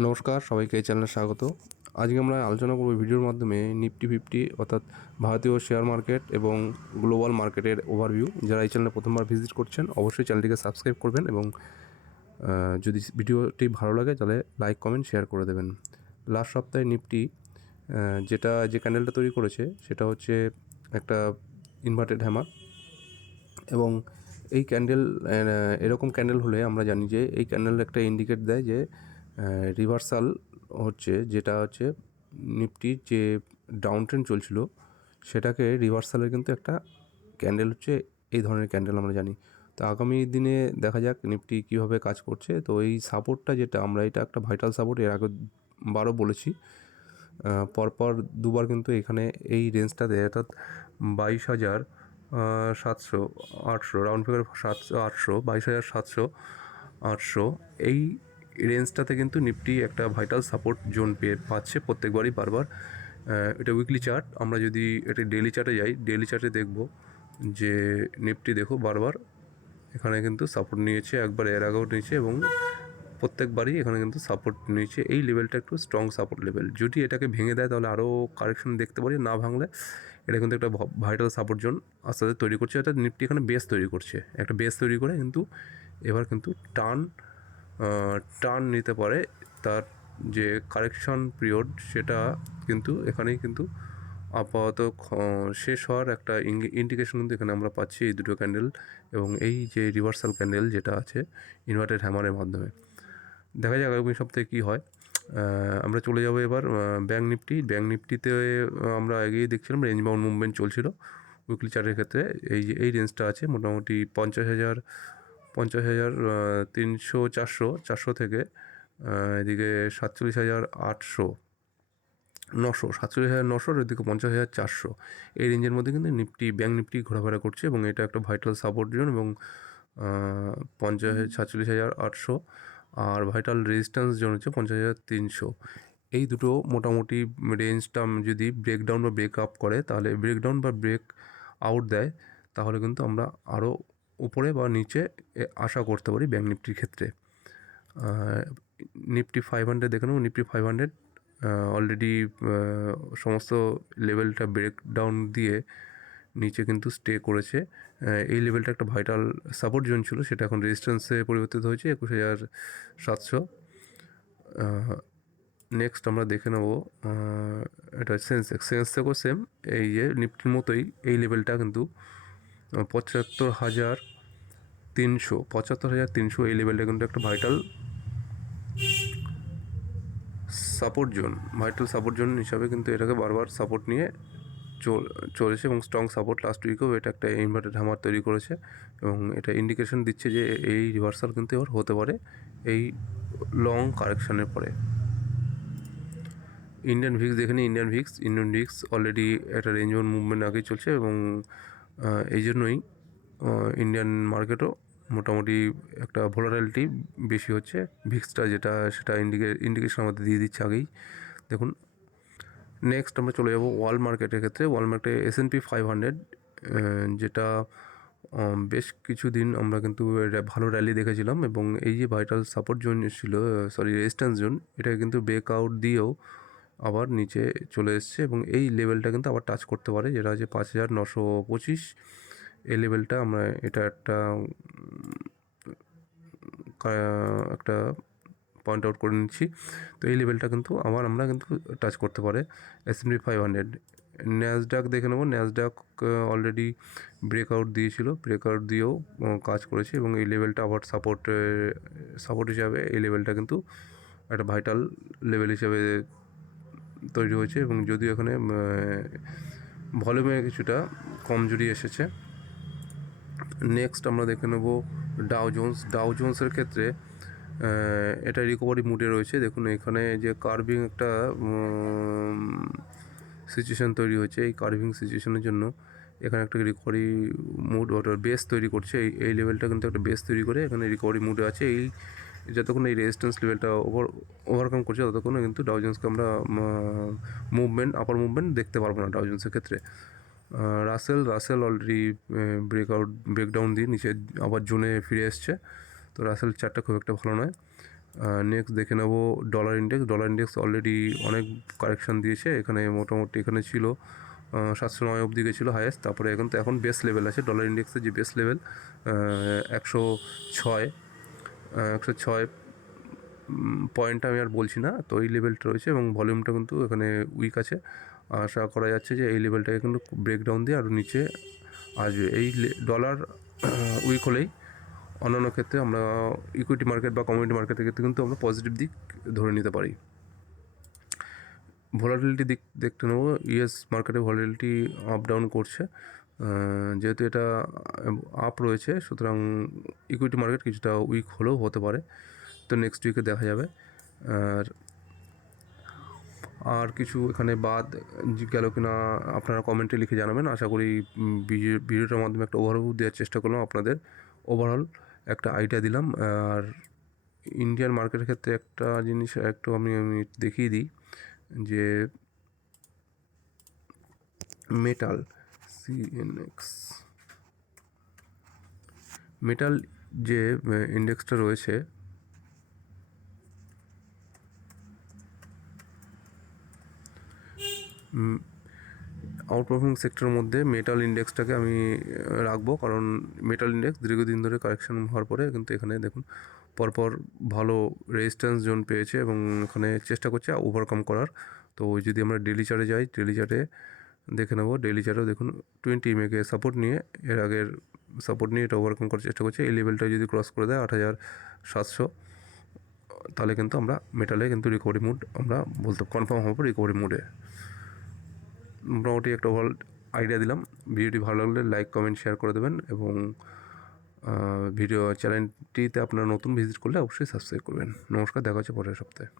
নমস্কার, সবাইকে এই চ্যানেলে স্বাগত। আজকে আমরা আলোচনা করব ভিডিওর মাধ্যমে নিফটি 50 অর্থাৎ ভারতীয় শেয়ার মার্কেট এবং গ্লোবাল মার্কেটের ওভারভিউ। যারা এই চ্যানেলে প্রথমবার ভিজিট করছেন অবশ্যই চ্যানেলটিকে সাবস্ক্রাইব করবেন এবং যদি ভিডিওটি ভালো লাগে তাহলে লাইক, কমেন্ট, শেয়ার করে দেবেন। লাস্ট সপ্তাহে নিফটি যে ক্যান্ডেলটা তৈরি করেছে সেটা হচ্ছে একটা ইনভার্টেড হ্যামার, এবং এই ক্যান্ডেল এরকম ক্যান্ডেল হলে আমরা জানি যে এই ক্যান্ডেল একটা ইন্ডিকেট দেয় যে রিভার্সাল হচ্ছে, যেটা হচ্ছে নিফটির যে ডাউন ট্রেন্ড চলছিল সেটাকে রিভার্সালের কিন্তু একটা ক্যান্ডেল হচ্ছে এই ধরনের ক্যান্ডেল আমরা জানি। তো আগামী দিনে দেখা যাক নিফটি কীভাবে কাজ করছে। তো এই সাপোর্টটা যেটা আমরা, এটা একটা ভাইটাল সাপোর্ট, এর আগে বারও বলেছি। পরপর দুবার কিন্তু এখানে এই রেঞ্জটাতে অর্থাৎ 22,700 রাউন্ড ফিগার 700 22,700 এই রেঞ্জটাতে কিন্তু নিফটি একটা ভাইটাল সাপোর্ট জোন পাচ্ছে প্রত্যেকবারই বারবার। এটা উইকলি চার্ট, আমরা যদি এটা ডেইলি চার্টে যাই, ডেইলি চার্টে দেখব যে নিফটি দেখো বারবার এখানে কিন্তু সাপোর্ট নিয়েছে, একবার এর আগেও নিয়েছে এবং প্রত্যেকবারই এখানে কিন্তু সাপোর্ট নিয়েছে। এই লেভেলটা একটু স্ট্রং সাপোর্ট লেভেল, যদি এটাকে ভেঙে দেয় তাহলে আরও কারেকশন দেখতে পারি, না ভাঙলে এটা কিন্তু একটা ভাইটাল সাপোর্ট জোন আস্তে আস্তে তৈরি করছে। অর্থাৎ নিফটি এখানে বেস তৈরি করছে, একটা বেস তৈরি করে কিন্তু এবার কিন্তু টার্ন নিতে পারে। তার যে কারেকশন পিরিয়ড সেটা কিন্তু এখানেই কিন্তু আপাতত শেষ হওয়ার একটা ইন্ডিকেশন কিন্তু এখানে আমরা পাচ্ছি এই দুটো ক্যান্ডেল এবং এই যে রিভার্সাল ক্যান্ডেল যেটা আছে ইনভার্টেড হ্যামারের মাধ্যমে। দেখা যাক আগামী সপ্তাহে কী হয়। আমরা চলে যাবো এবার ব্যাঙ্ক নিফটিতে আমরা আগেই দেখছিলাম রেঞ্জ বাউন্ড মুভমেন্ট চলছিল উইকলি চার্টের ক্ষেত্রে। এই রেঞ্জটা আছে মোটামুটি 50,000 400 থেকে এদিকে 47,900 এদিকে 50,400, এই রেঞ্জের মধ্যে কিন্তু ব্যাঙ্ক নিফটি ঘোরাফেরা করছে এবং এটা একটা ভাইটাল সাপোর্ট জোন এবং 47,800 আর ভাইটাল রেজিস্ট্যান্স জোন হচ্ছে 50,300। এই দুটো মোটামুটি রেঞ্জটা যদি ব্রেকডাউন বা ব্রেক আপ করে, তাহলে ব্রেকডাউন বা ব্রেক আউট দেয়, তাহলে কিন্তু আমরা আরও উপরে বা নিচে আশা করতে পারি ব্যাঙ্ক নিফটির ক্ষেত্রে। নিফটি 500 দেখে নেব। নিফটি 500 অলরেডি সমস্ত লেভেলটা ব্রেকডাউন দিয়ে নিচে কিন্তু স্টে করেছে। এই লেভেলটা একটা ভাইটাল সাপোর্ট জোন ছিল, সেটা এখন রেজিস্ট্যান্সে পরিবর্তিত হয়েছে 21,700। নেক্সট আমরা দেখে নেব এটা সেন্সেক্সও সেম এই যে নিফটির মতোই এই লেভেলটা কিন্তু 75,300 এই লেভেলটা কিন্তু একটা ভাইটাল সাপোর্ট জোন হিসাবে কিন্তু এটাকে বারবার সাপোর্ট নিয়ে চলেছে এবং স্ট্রং সাপোর্ট লাস্ট উইকেও এটা একটা ইনভার্টেড হ্যামার তৈরি করেছে এবং এটা ইন্ডিকেশন দিচ্ছে যে এই রিভার্সাল কিন্তু এবার হতে পারে এই লং কারেকশানের পরে। ইন্ডিয়ান ভিক্স দেখে নিই। ইন্ডিয়ান ভিক্স অলরেডি একটা রেঞ্জ বাউন্ড মুভমেন্ট আগেই চলছে এবং এই জন্যই ইন্ডিয়ান মার্কেটও মোটামুটি একটা ভোলাটাইলিটি বেশি হচ্ছে। ভিক্সটা যেটা সেটা ইন্ডিকেশন আমাদের দিয়ে দিচ্ছে আগেই, দেখুন। নেক্সট আমরা চলে যাব ওয়ার্ল্ড মার্কেটের ক্ষেত্রে। ওয়ার্ল্ড মার্কেটে S&P 500 যেটা বেশ কিছুদিন আমরা কিন্তু ভালো র্যালি দেখেছিলাম এবং এই যে ভাইটাল সাপোর্ট জোন ছিল, রেজিস্ট্যান্স জোন, এটা কিন্তু ব্রেকআউট দিয়েও আবার নিচে চলে এসছে এবং এই লেভেলটা কিন্তু আবার টাচ করতে পারে, যেটা হচ্ছে 5,925। এই লেভেলটা আমরা এটা একটা পয়েন্ট আউট করে নিচ্ছি। তো এই লেভেলটা কিন্তু আমরা কিন্তু টাচ করতে পারে S&P 500। ন্যাসডাক দেখে নেব। ন্যাসডাক অলরেডি ব্রেকআউট দিয়েও কাজ করেছে এবং এই লেভেলটা আবার সাপোর্ট হিসাবে এই লেভেলটা কিন্তু একটা ভাইটাল লেভেল হিসাবে তৈরি হয়েছে এবং যদিও এখানে ভলিউমে কিছুটা কমজোরি এসেছে। নেক্সট আমরা দেখে নেব ডাউ জোন্সের ক্ষেত্রে এটা রিকভারি মুডে রয়েছে। দেখুন এখানে যে কার্ভিং একটা সিচুয়েশান তৈরি হয়েছে, এই কার্ভিং সিচুয়েশানের জন্য এখানে একটা রিকভারি মুড ওটার বেস তৈরি করছে। এই লেভেলটা কিন্তু একটা বেস তৈরি করে এখানে রিকভারি মুডে আছে। যতক্ষণ এই রেজিস্ট্যান্স লেভেলটা ওভারকাম করছে ততক্ষণ কিন্তু ডাউ জোন্সকে আমরা আপার মুভমেন্ট দেখতে পারবো না ডাউ জোন্সের ক্ষেত্রে। রাসেল অলরেডি ব্রেকডাউন দিয়ে নিচে আবার জোনে ফিরে এসছে, তো রাসেল চার্টটা খুব একটা ভালো নয়। নেক্সট দেখে নেব ডলার ইন্ডেক্স অলরেডি অনেক কারেকশান দিয়েছে। এখানে মোটামুটি এখানে ছিল 709 অবধি গেছিলো হায়েস্ট, তারপরে এখন বেস লেভেল আছে ডলার ইন্ডেক্সের যে বেস লেভেল 106 পয়েন্টটা আমি আর বলছি না, তো এই লেভেলটা রয়েছে এবং ভলিউমটা কিন্তু এখানে উইক আছে। আশা করা যাচ্ছে যে এই লেভেলটাকে কিন্তু ব্রেকডাউন দিয়ে আরও নিচে আসবে। এই ডলার উইক হলেই অন্যান্য ক্ষেত্রে আমরা ইকুইটি মার্কেট বা কমিউনিটি মার্কেটের ক্ষেত্রে কিন্তু আমরা পজিটিভ দিক ধরে নিতে পারি। ভলাটিলিটি দিক দেখতে নেবো। ইউএস মার্কেটে ভলাটিলিটি আপ ডাউন করছে, যেহেতু এটা আপ রয়েছে সুতরাং ইকুইটি মার্কেট কিছুটা উইক হলেও হতে পারে, তো নেক্সট উইকে দেখা যাবে। আর কিছু এখানে বাদ গেল কিনা আপনারা কমেন্টে লিখে জানাবেন। আশা করি ভিডিওটার মাধ্যমে একটা ওভারভিউ দেওয়ার চেষ্টা করলাম, আপনাদের ওভারঅল একটা আইডিয়া দিলাম। আর ইন্ডিয়ান মার্কেটের ক্ষেত্রে একটা জিনিস একটু আমি দেখিয়ে দিই যে মেটাল সিএনএক্স মেটাল যে ইন্ডেক্সটা রয়েছে আউটপারফর্মিং সেক্টরের মধ্যে মেটাল ইন্ডেক্সটাকে আমি রাখবো, কারণ মেটাল ইন্ডেক্স দীর্ঘদিন ধরে কারেকশন হওয়ার পরে কিন্তু এখানে দেখুন পরপর ভালো রেজিস্ট্যান্স জোন পেয়েছে এবং এখানে চেষ্টা করছে ওভারকাম করার। তো যদি আমরা ডেলি চার্টে যাই, ডেলি চার্টে দেখে নেবো, ডেলি চার্টেও দেখুন 20 EMA সাপোর্ট নিয়ে এর আগের সাপোর্ট নিয়ে এটা ওভারকাম করার চেষ্টা করছে। এই লেভেলটা যদি ক্রস করে দেয় 8700, তাহলে কিন্তু আমরা মেটালে কিন্তু রিকভারি মুড আমরা বলতে কনফার্ম হবো রিকভারি মুডে। মোটামুটি একটা ওভারঅল আইডিয়া দিলাম। ভিডিওটি ভালো লাগলে লাইক কমেন্ট শেয়ার করে দেবেন এবং চ্যানেলটিতে আপনারা নতুন ভিজিট করলে অবশ্যই সাবস্ক্রাইব করবেন। নমস্কার, দেখা হচ্ছে পরের সপ্তাহে।